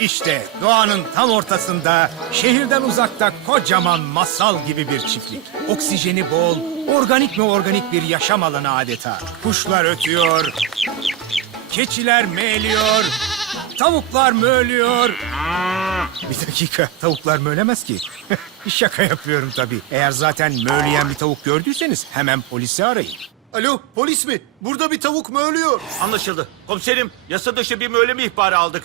İşte doğanın tam ortasında, şehirden uzakta kocaman masal gibi bir çiftlik. Oksijeni bol, organik mi organik bir yaşam alanı adeta. Kuşlar ötüyor, keçiler meğliyor, tavuklar möğlüyor. Bir dakika, tavuklar möğlemez ki. Şaka yapıyorum tabii. Eğer zaten möğleyen bir tavuk gördüyseniz hemen polisi arayın. Alo polis mi? Burada bir tavuk mu ölüyor? Anlaşıldı. Komiserim yasa dışı bir möyleme ihbarı aldık.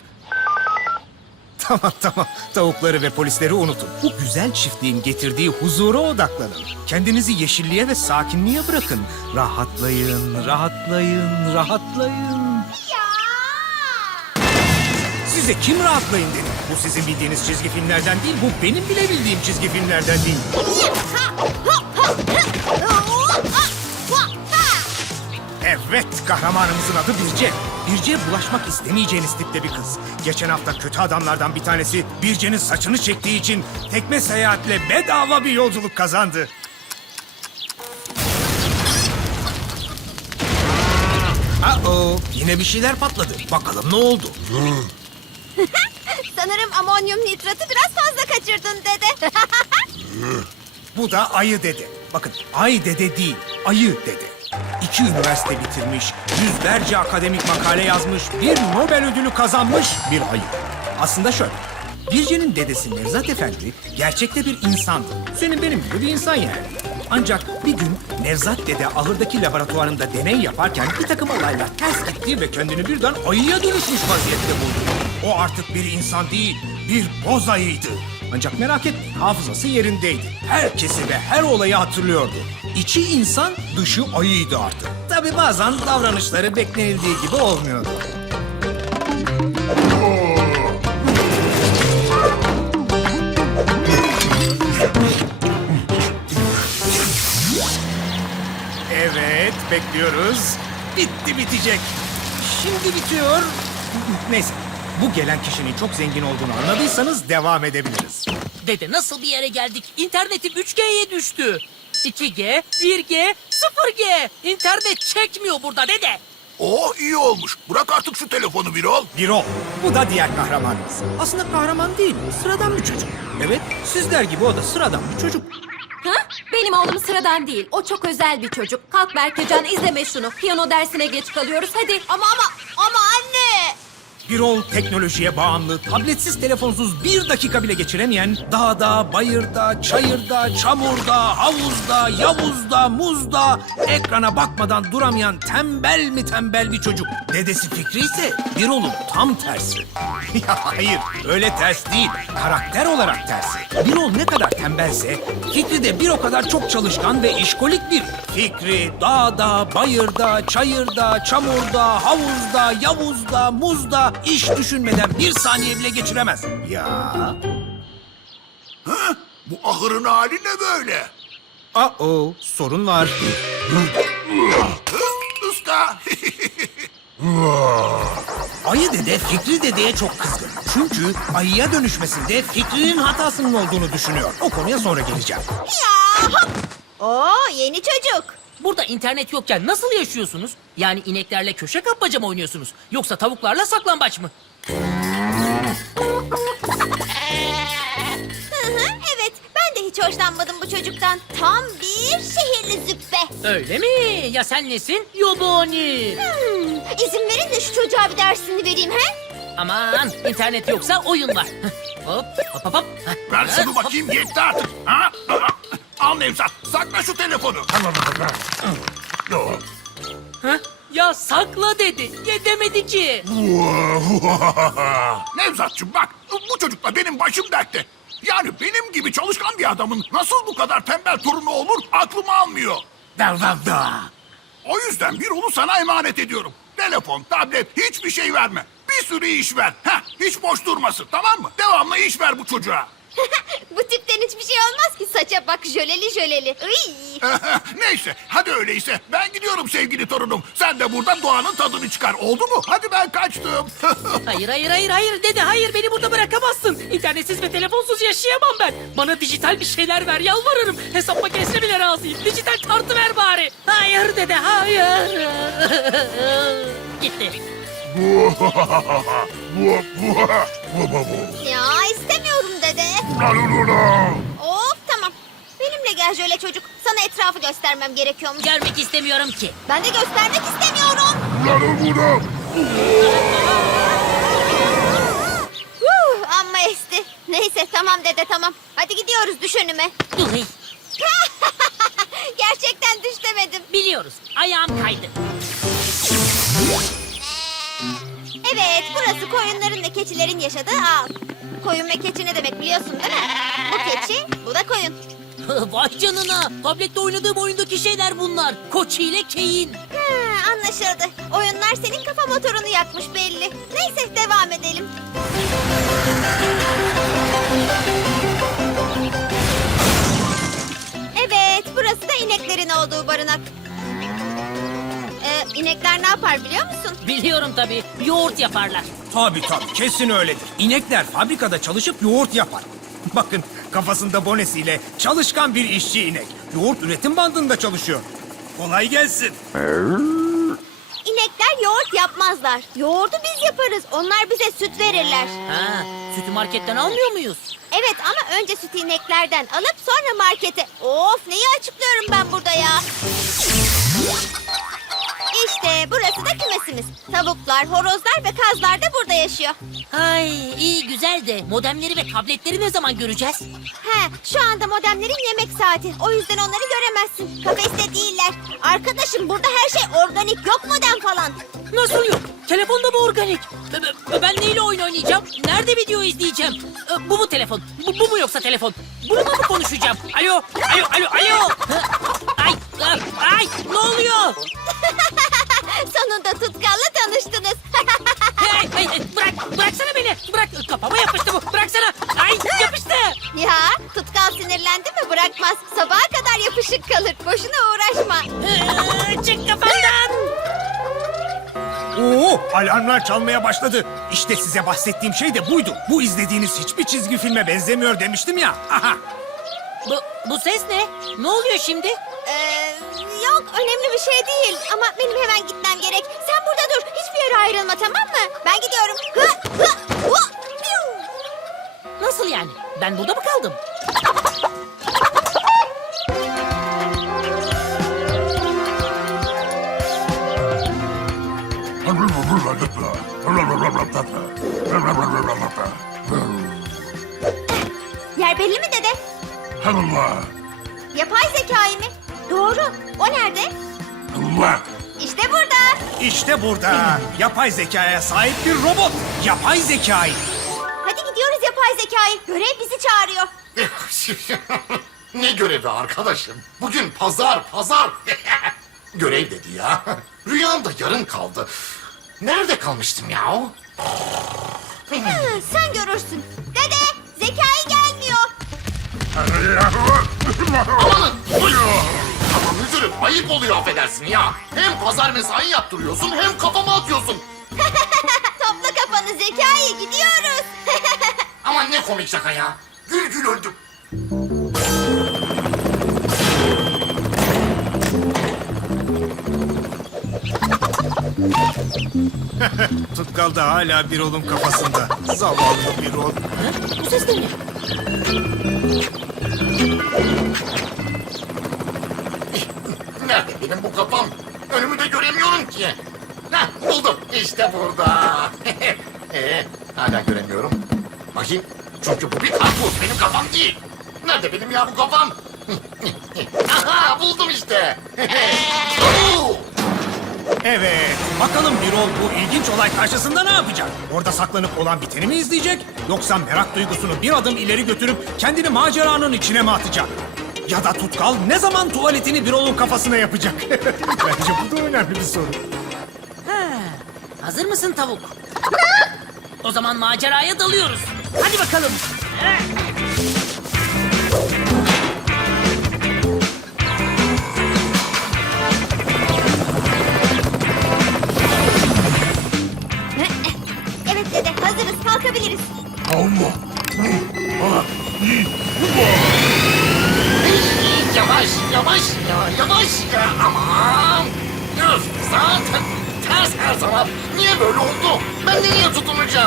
Tamam tamam. Tavukları ve polisleri unutun. Bu güzel çiftliğin getirdiği huzura odaklanın. Kendinizi yeşilliğe ve sakinliğe bırakın. Rahatlayın, rahatlayın, rahatlayın. Size kim rahatlayın dedi. Bu sizin bildiğiniz çizgi filmlerden değil, bu benim bile bildiğim çizgi filmlerden değil. Evet, kahramanımızın adı Birce. Birce bulaşmak istemeyeceğiniz tipte bir kız. Geçen hafta kötü adamlardan bir tanesi Birce'nin saçını çektiği için tekme seyahatle bedava bir yolculuk kazandı. Aa, yine bir şeyler patladı. Bakalım ne oldu? Sanırım amonyum nitratı biraz fazla kaçırdın dede. Bu da Ayı Dede. Bakın Ay Dede değil, Ayı Dede. İki üniversite bitirmiş, yüzlerce akademik makale yazmış, bir Nobel ödülü kazanmış bir ayı. Aslında şöyle, Birce'nin dedesi Nevzat Efendi gerçekte bir insandı. Senin benim gibi bir insan yani. Ancak bir gün Nevzat Dede ahırdaki laboratuvarında deney yaparken bir takım olaylar ters gitti ve kendini birden ayıya dönüşmüş vaziyette buldu. O artık bir insan değil, bir boz ayıydı. Ancak merak etmeyin hafızası yerindeydi. Herkesi ve her olayı hatırlıyordu. İçi insan, dışı ayıydı artık. Tabi bazen davranışları beklenildiği gibi olmuyordu. Evet, bekliyoruz. Bitti bitecek. Şimdi bitiyor. Neyse, bu gelen kişinin çok zengin olduğunu anladıysanız devam edebiliriz. Dede nasıl bir yere geldik? İnternetim 3G'ye düştü. 2G, 1G, 0G. İnternet çekmiyor burada dede. Oo iyi olmuş. Bırak artık şu telefonu Birol. Bir o. Bu da diğer kahramanımız. Aslında kahraman değil, sıradan bir çocuk. Evet, sizler gibi o da sıradan bir çocuk. ha? Benim oğlum sıradan değil. O çok özel bir çocuk. Kalk Berkecan izleme şunu. Piyano dersine geç kalıyoruz. Hadi. Ama ama ama anne. Birol teknolojiye bağımlı, tabletsiz telefonsuz bir dakika bile geçiremeyen, dağda, bayırda, çayırda, çamurda, havuzda, yavuzda, muzda, ekrana bakmadan duramayan tembel mi tembel bir çocuk. Dedesi Fikri ise Birol'un tam tersi. ya hayır, öyle ters değil, karakter olarak tersi. Birol ne kadar tembelse, Fikri de bir o kadar çok çalışkan ve işkolik bir. Fikri dağda, bayırda, çayırda, çamurda, havuzda, yavuzda, muzda iş düşünmeden bir saniye bile geçiremez. Ya. Ha? Bu ahırın hali ne böyle? Aa, sorun var. Hı? Usta. Ayı dede Fikri dedeye çok kızgın. Çünkü ayıya dönüşmesinde Fikri'nin hatasının olduğunu düşünüyor. O konuya sonra geleceğim. Ya. Oo yeni çocuk. Burada internet yokken nasıl yaşıyorsunuz? Yani ineklerle köşe kapmaca mı oynuyorsunuz? Yoksa tavuklarla saklambaç mı? Hı hı, evet ben de hiç hoşlanmadım bu çocuktan. Tam bir şehirli züppe. Öyle mi? Ya sen nesin? Yobani. Hmm, izin verin de şu çocuğa bir dersini vereyim he. Aman internet yoksa oyun var. hop hop hop hop. Ver şunu bakayım yetti artık. Ha? Al Nevzat. Sakla şu telefonu. Yo. Hah, Ya sakla dedi. Yedemedi ki. Nevzatçım bak bu çocukla benim başım dertte. Yani benim gibi çalışkan bir adamın nasıl bu kadar tembel torunu olur aklım almıyor. O yüzden bir onu sana emanet ediyorum. Telefon, tablet hiçbir şey verme. Bir sürü iş ver. Heh, hiç boş durmasın tamam mı? Devamlı iş ver bu çocuğa. Bu tipten hiçbir şey olmaz ki. Saça bak jöleli jöleli. Iy. Neyse hadi öyleyse ben gidiyorum sevgili torunum. Sen de burada doğanın tadını çıkar oldu mu? Hadi ben kaçtım. Hayır hayır hayır hayır dede hayır beni burada bırakamazsın. İnternetsiz ve telefonsuz yaşayamam ben. Bana dijital bir şeyler ver yalvarırım. Hesap makinesine bile razıyım. Dijital kartı ver bari. Hayır dede hayır. Gitti. Ya istemiyorum. Of tamam. Benimle gel jöle çocuk. Sana etrafı göstermem gerekiyormuş. Görmek istemiyorum ki. Ben de göstermek istemiyorum. Huh, amma esti. Neyse tamam dede tamam. Hadi gidiyoruz düş önüme. Uy, Gerçekten düş demedim. Biliyoruz. Ayağım kaydı. Evet burası koyunların ve keçilerin yaşadığı ağ. Koyun ve keçi ne demek biliyorsun değil mi? Bu keçi, bu da koyun. Vay canına. Tablette oynadığım oyundaki şeyler bunlar. Koçi ile Keyin. Ha, anlaşıldı. Oyunlar senin kafa motorunu yakmış belli. Neyse devam edelim. İnekler ne yapar biliyor musun? Biliyorum tabii. Yoğurt yaparlar. Tabii tabii kesin öyledir. İnekler fabrikada çalışıp yoğurt yapar. Bakın kafasında bonesiyle çalışkan bir işçi inek. Yoğurt üretim bandında çalışıyor. Kolay gelsin. İnekler yoğurt yapmazlar. Yoğurdu biz yaparız. Onlar bize süt verirler. Ha, sütü marketten almıyor muyuz? Evet ama önce sütü ineklerden alıp sonra markete. Of neyi açıklıyorum ben burada ya? İşte burası da kümesimiz. Tavuklar, horozlar ve kazlar da burada yaşıyor. Ay iyi güzel de modemleri ve tabletleri ne zaman göreceğiz? He, şu anda modemlerin yemek saati. O yüzden onları göremezsin. Kafeste değiller. Arkadaşım burada her şey organik. Yok modem falan. Nasıl yok? Telefonda mı organik? Ben neyle oyun oynayacağım? Nerede video izleyeceğim? Bu mu telefon? Bu, bu mu yoksa telefon? Bununla mı konuşacağım? Alo, alo, alo, alo. Bırakmaz. Sabaha kadar yapışık kalır. Boşuna uğraşma. Ee, Çık kafamdan. Oo, alarmlar çalmaya başladı. İşte size bahsettiğim şey de buydu. Bu izlediğiniz hiçbir çizgi filme benzemiyor demiştim ya. Aha. Bu, bu ses ne? Ne oluyor şimdi? Ee, yok önemli bir şey değil ama benim hemen gitmem gerek. Sen burada dur hiçbir yere ayrılma tamam mı? Ben gidiyorum. Hı, hı, hı, piu. Nasıl yani? Ben burada mı kaldım? Yapay zekayı mı? Doğru. O nerede? İşte burada. İşte burada yapay zekaya sahip bir robot. Yapay zekayı. Hadi gidiyoruz yapay zekayı. Görev bizi çağırıyor. ne görevi arkadaşım? Bugün pazar, pazar. Görev dedi ya. Rüyam da yarım kaldı. Nerede kalmıştım ya? Hı, sen görürsün. Dede zekayı gelmiyor. Amanın! Uy! Ama müdürüm ayıp oluyor affedersin ya. Hem pazar mesai yaptırıyorsun hem kafama atıyorsun. Topla kafanı zekayı gidiyoruz. Aman ne komik şaka ya. Gül gül öldüm. Tutkal da hala bir olun kafasında. Zavallı bir ol. Bu ses de ne? Nerede benim bu kafam? Önümü de göremiyorum ki. Heh, buldum. İşte burada. ee, hala göremiyorum. Bakayım. Çünkü bu bir karpuz. Benim kafam değil. Nerede benim ya bu kafam? Aha buldum işte. Evet, bakalım Birol bu ilginç olay karşısında ne yapacak? Orada saklanıp olan biteni mi izleyecek? Yoksa merak duygusunu bir adım ileri götürüp kendini maceranın içine mi atacak? Ya da Tutkal ne zaman tuvaletini Birol'un kafasına yapacak? Bence bu da önemli bir soru. Ha, hazır mısın tavuk? o zaman maceraya dalıyoruz. Hadi bakalım.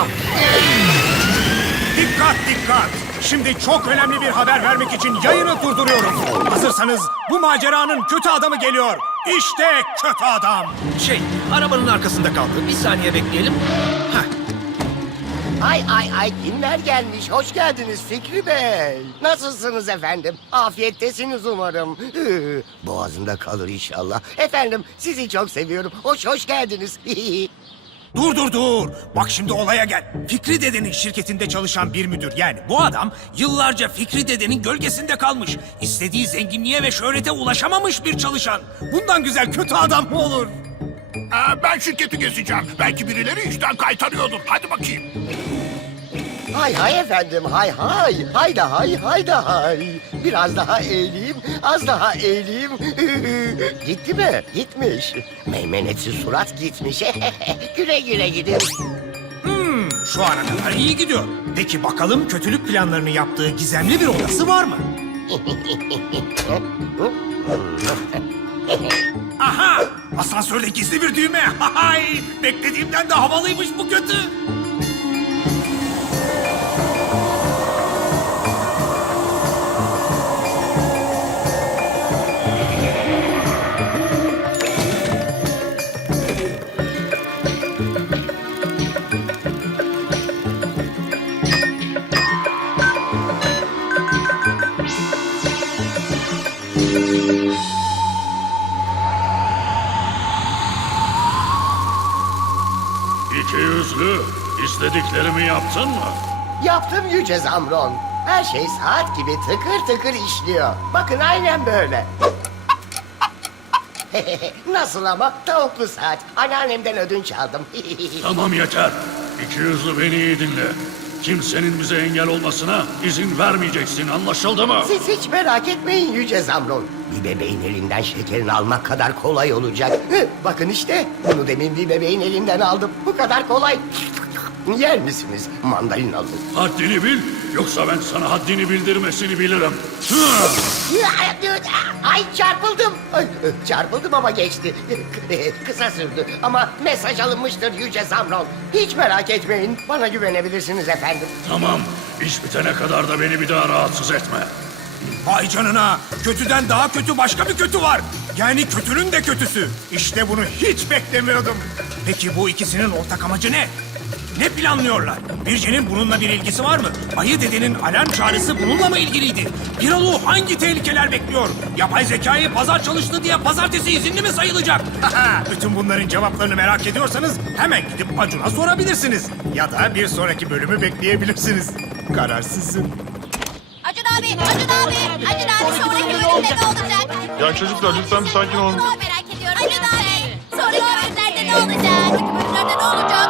Tutunacağım? Dikkat dikkat! Şimdi çok önemli bir haber vermek için yayını durduruyorum. Hazırsanız bu maceranın kötü adamı geliyor. İşte kötü adam. Şey, arabanın arkasında kaldı. Bir saniye bekleyelim. Heh, Ay ay ay kimler gelmiş? Hoş geldiniz Fikri Bey. Nasılsınız efendim? Afiyettesiniz umarım. Boğazımda kalır inşallah. Efendim sizi çok seviyorum. Hoş hoş geldiniz. Dur dur dur. Bak şimdi olaya gel. Fikri dedenin şirketinde çalışan bir müdür. Yani bu adam yıllarca Fikri dedenin gölgesinde kalmış. İstediği zenginliğe ve şöhrete ulaşamamış bir çalışan. Bundan güzel kötü adam mı olur? Aa, ben şirketi gezeceğim. Belki birileri işten kaytarıyordur. Hadi bakayım. Hay hay efendim hay hay. Hayda hay hayda hay. Biraz daha eğileyim. Az daha eğileyim. Gitti mi? Gitmiş. Meymenetsiz surat gitmiş. güle güle gidin. Şu ana kadar iyi gidiyor. Peki bakalım kötülük planlarını yaptığı gizemli bir odası var mı? Aha! Asansörde gizli bir düğme. Hay! Beklediğimden de havalıymış bu kötü. İki yüzlü, istediklerimi yaptın mı? Yaptım Yüce Zamron. Her şey saat gibi tıkır tıkır işliyor. Bakın aynen böyle. Nasıl ama? Tavuklu saat. Anneannemden ödünç aldım. Tamam yeter. İki yüzlü beni iyi dinle. Kimsenin bize engel olmasına izin vermeyeceksin, anlaşıldı mı? Siz hiç merak etmeyin Yüce Zamron. Bir bebeğin elinden şekerini almak kadar kolay olacak. Hı, Bakın işte bunu demin bir bebeğin elinden aldım. Bu kadar kolay. Yer misiniz mandalinalı? Haddini bil, yoksa ben sana haddini bildirmesini bilirim. Ay çarpıldım. Ay, çarpıldım ama geçti. Kısa sürdü ama mesaj alınmıştır Yüce Zamron. Hiç merak etmeyin. Bana güvenebilirsiniz efendim. Tamam, iş bitene kadar da beni bir daha rahatsız etme. Vay canına! Kötüden daha kötü başka bir kötü var. Yani kötünün de kötüsü. İşte bunu hiç beklemiyordum. Peki bu ikisinin ortak amacı ne? Ne planlıyorlar? Birce'nin bununla bir ilgisi var mı? Ayı dedenin alarm çağrısı bununla mı ilgiliydi? Biralu hangi tehlikeler bekliyor? Yapay zekayı pazar çalıştı diye pazartesi izinli mi sayılacak? Bütün bunların cevaplarını merak ediyorsanız hemen gidip Acun'a sorabilirsiniz. Ya da bir sonraki bölümü bekleyebilirsiniz. Karar sizin. Acun abi, Acun abi, Acun abi sonraki bölümde ne olacak? Ya çocuklar lütfen bir sakin olun. Çok merak ediyorum. Acun abi, sonraki bölümlerde ne olacak? Sonraki bölümlerde ne olacak?